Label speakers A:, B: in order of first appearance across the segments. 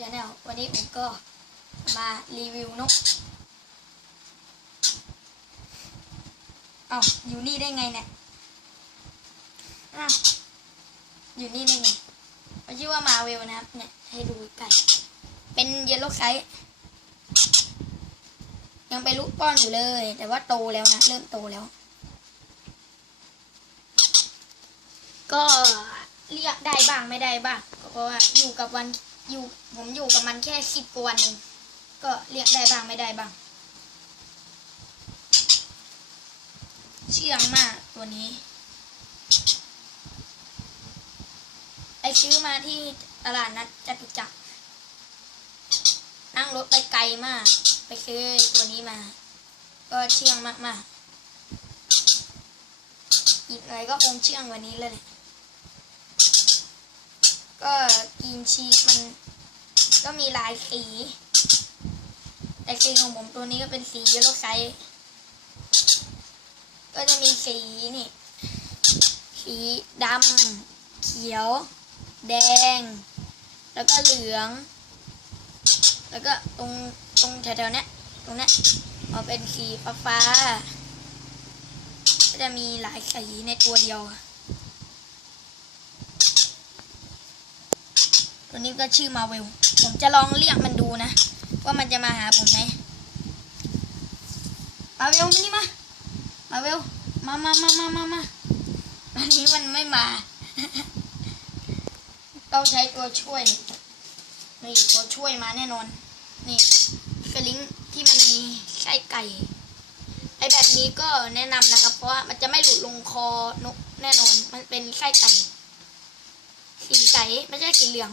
A: ชาแนลวันนี้ผมก็มารีวิวนก เอ้าอยู่นี่ได้ไงเนี่ยอ้าวอยู่นี่ได้ไงมันชื่อว่ามาเวลนะครับ เนี่ย ให้ดูไก่เป็นเยลโล่ไซส์ยังเป็นลูกป้อนอยู่เลย แต่ว่าโตแล้วนะ เริ่มโตแล้ว ก็เรียกได้บ้างไม่ได้บ้างก็เพราะว่าอยู่กับวัน อยู่ผมอยู่กับมันแค่สิบกว่าวันเองก็เรียกได้บ้างไม่ได้บ้าง เชื่องมากตัวนี้ไอซื้อมาที่ตลาดนัดจตุจักรนั่งรถไปไกลมาก ไปซื้อตัวนี้มา ก็เชื่องมากๆอีกหน่อยก็คงเชื่องกว่านี้เลยแหละ ก็กินชีสมันก็มีหลายสี แต่สีของผมตัวนี้ก็เป็นสีเยลโล่ไซส์ก็จะมีสีนี่ สีดำเขียว แดง แล้วก็เหลือง แล้วก็ตรงตรงแถวๆเนี้ยตรงเนี้ยเอาเป็นสีฟ้าก็จะมีหลายสีในตัวเดียว ตัวนี้ก็ชื่อมาเวล ผมจะลองเรียกมันดูนะ ว่ามันจะมาหาผมไหมมาเวลมานี่มา มาเวล มามามามามามาตอนนี้มันไม่มา ต้องใช้ตัวช่วย นี่ตัวช่วยมาแน่นอน นี่สลิงที่มันมีไส้ไก่ ไอแบบนี้ก็แนะนำนะครับ เพราะว่ามันจะไม่หลุดลงคอนกแน่นอน มันเป็นไส้ไก่สีไก่ไม่ใช่สีเหลือง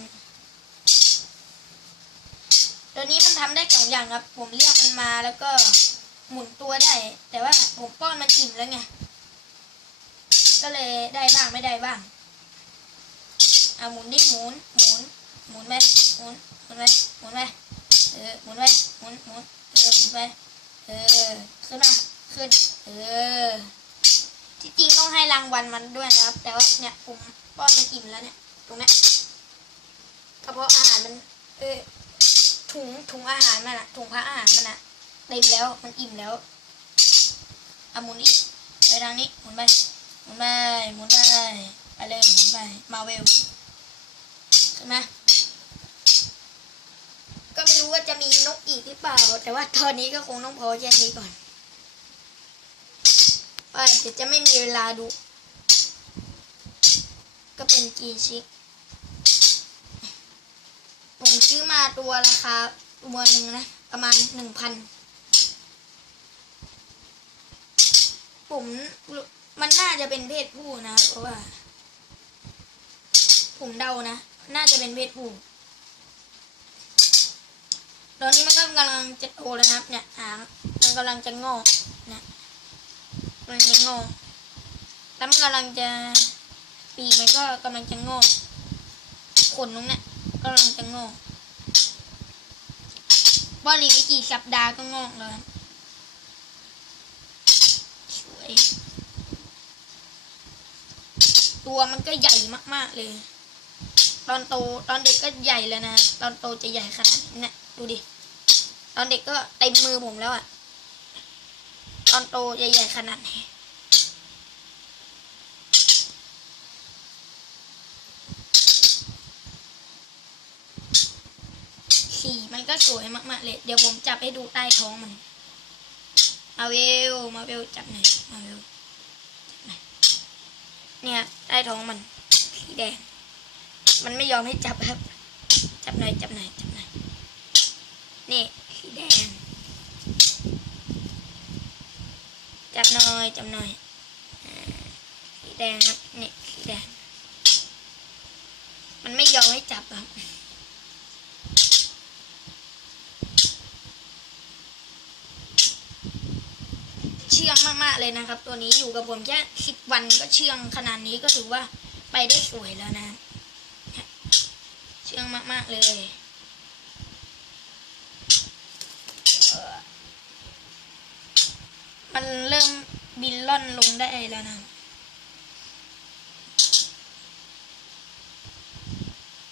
A: ตัวนี้มันทำได้สองอย่างครับ ผมเรียกมันมาแล้วก็หมุนตัวได้ แต่ว่าผมป้อนมันอิ่มแล้วไง ก็เลยได้บ้างไม่ได้บ้างเอาหมุนดิหมุนหมุนหมุนไปหมุนหมุนไปหมุนไปเออหมุนไปหมุนหมุนเออหมุนไปเออขึ้นมาขึ้นเออที่จริงต้องให้รางวัลมันด้วยนะครับ แต่ว่าเนี่ยผมป้อนมันอิ่มแล้วเนี่ยตรงเนี้ยกระเพาะอาหารมัน เออ ถุงถุงอาหารมันอะถุงพักอาหารมันอะเต็มแล้วมันอิ่มแล้วเอาหมุนอีกไปทางนี้หมุนไปหมุนไปหมุนไปไปเลยหมุนไปมาเวลใช่ไหมก็ไม่รู้ว่าจะมีนกอีกหรือเปล่า แต่ว่าตอนนี้ก็คงต้องพอแค่นี้ก่อนว่าเดี๋ยวจะไม่มีเวลาดู ก็เป็นกีชิก ซื้อมาตัวราคาตัวหนึ่งนะ ประมาณหนึ่งพันผมมันน่าจะเป็นเพศผู้นะเพราะว่า ผมเดานะ น่าจะเป็นเพศผู้ตอนนี้มันก็กำลังจะโตแล้วนะครับ เนี่ยหางมันกำลังจะงอกเนี่ยกำลังจะงอกแล้วมันกำลังจะปีกมันก็กำลังจะงอกขนตรงเนี้ยกำลังจะงอก บอลีไม่กี่สัปดาห์ก็งอกแล้วสวย ตัวมันก็ใหญ่มาก ๆ เลย ตอนโตตอนเด็กก็ใหญ่แล้วนะ ตอนโตจะใหญ่ขนาดนี้ดูดิ ตอนเด็กก็เต็มมือผมแล้วอะตอนโตจะใหญ่ขนาดไหน สีมันก็สวยมากๆเลย เดี๋ยวผมจับให้ดูใต้ท้องมัน มาเวล มาเวลจับหน่อยมาเวลเนี่ยใต้ท้องมัน สีแดง มันไม่ยอมให้จับครับ จับหน่อยจับหน่อยจับหน่อยนี่สีแดง จับหน่อยจับหน่อยสีแดงครับนี่สีแดง มันไม่ยอมให้จับครับ ชื่องมากๆเลยนะครับ ตัวนี้อยู่กับผมแค่สิบวันก็เชื่องขนาดนี้ก็ถือว่าไปได้สวยแล้วนะ เชื่องมากๆเลยมันเริ่มบินล่อนลงได้แล้วนะ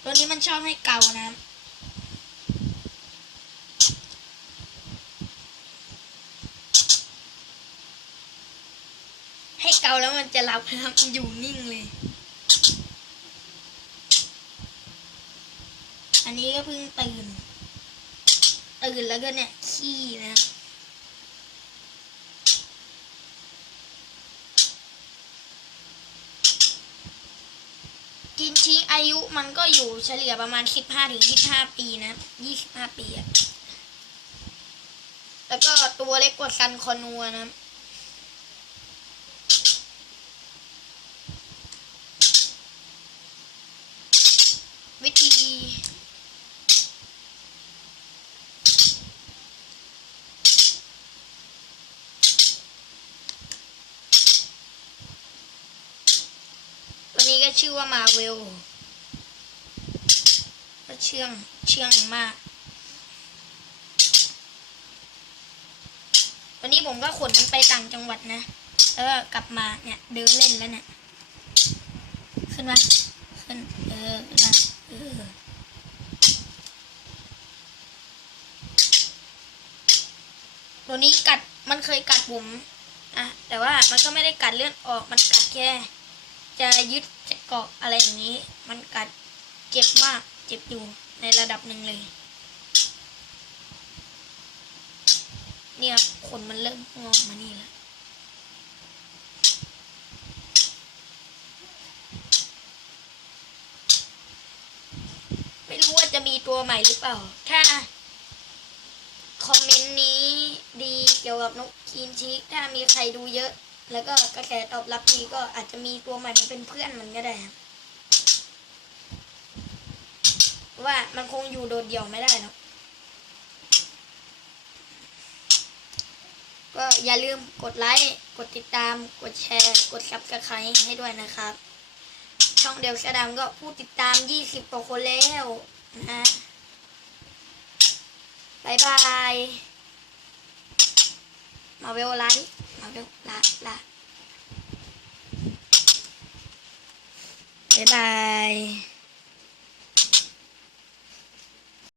A: ตัวนี้มันชอบให้เกานะ เกาแล้วมันจะรับนะครับมันอยู่นิ่งเลย อันนี้ก็เพิ่งตื่น ตื่นแล้วก็เนี่ยขี้นะกินชีอายุมันก็อยู่เฉลี่ยประมาณสิบห้าถึงยี่ห้าปีนะยี่สิบห้าปีอะแล้วก็ตัวเล็กกว่าซันคอนัวนะ วิธี้ชื่อว่ามาเวลก็เชื่องเชื่องมาก วันนี้ผมก็ขนมันไปต่างจังหวัดนะ แล้วก็กลับมาเนี่ยเดินเล่นแล้วเนี่ย ขึ้นมาขึ้นเออนมาเออตัวนี้กัดมันเคยกัดผมอะแต่ว่ามันก็ไม่ได้กัดเลือดออกมันกัดแค่จะยึด เกาะอะไรอย่างนี้ มันกัดเจ็บมากเจ็บอยู่ในระดับหนึ่งเลย เนี่ยขนมันเริ่มงอกมานี่แล้วไม่รู้ว่าจะมีตัวใหม่หรือเปล่า ถ้าคอมเมนต์นี้ดีเกี่ยวกับนกคีนชิถ้ามีใครดูเยอะ แล้วก็กระแสตอบรับดีก็อาจจะมีตัวใหม่มาเป็นเพื่อนมันก็ได้ครับว่ามันคงอยู่โดดเดี่ยวไม่ได้หรอกก็อย่าลืมกดไลค์ กดติดตาม กดแชร์ กดซับสไครต์ให้ด้วยนะครับ ช่องเดลสดามก็ผู้ติดตาม 20กว่าคนแล้วนะบายบาย มาเวลลาดิมาเวลลาลาบายบาย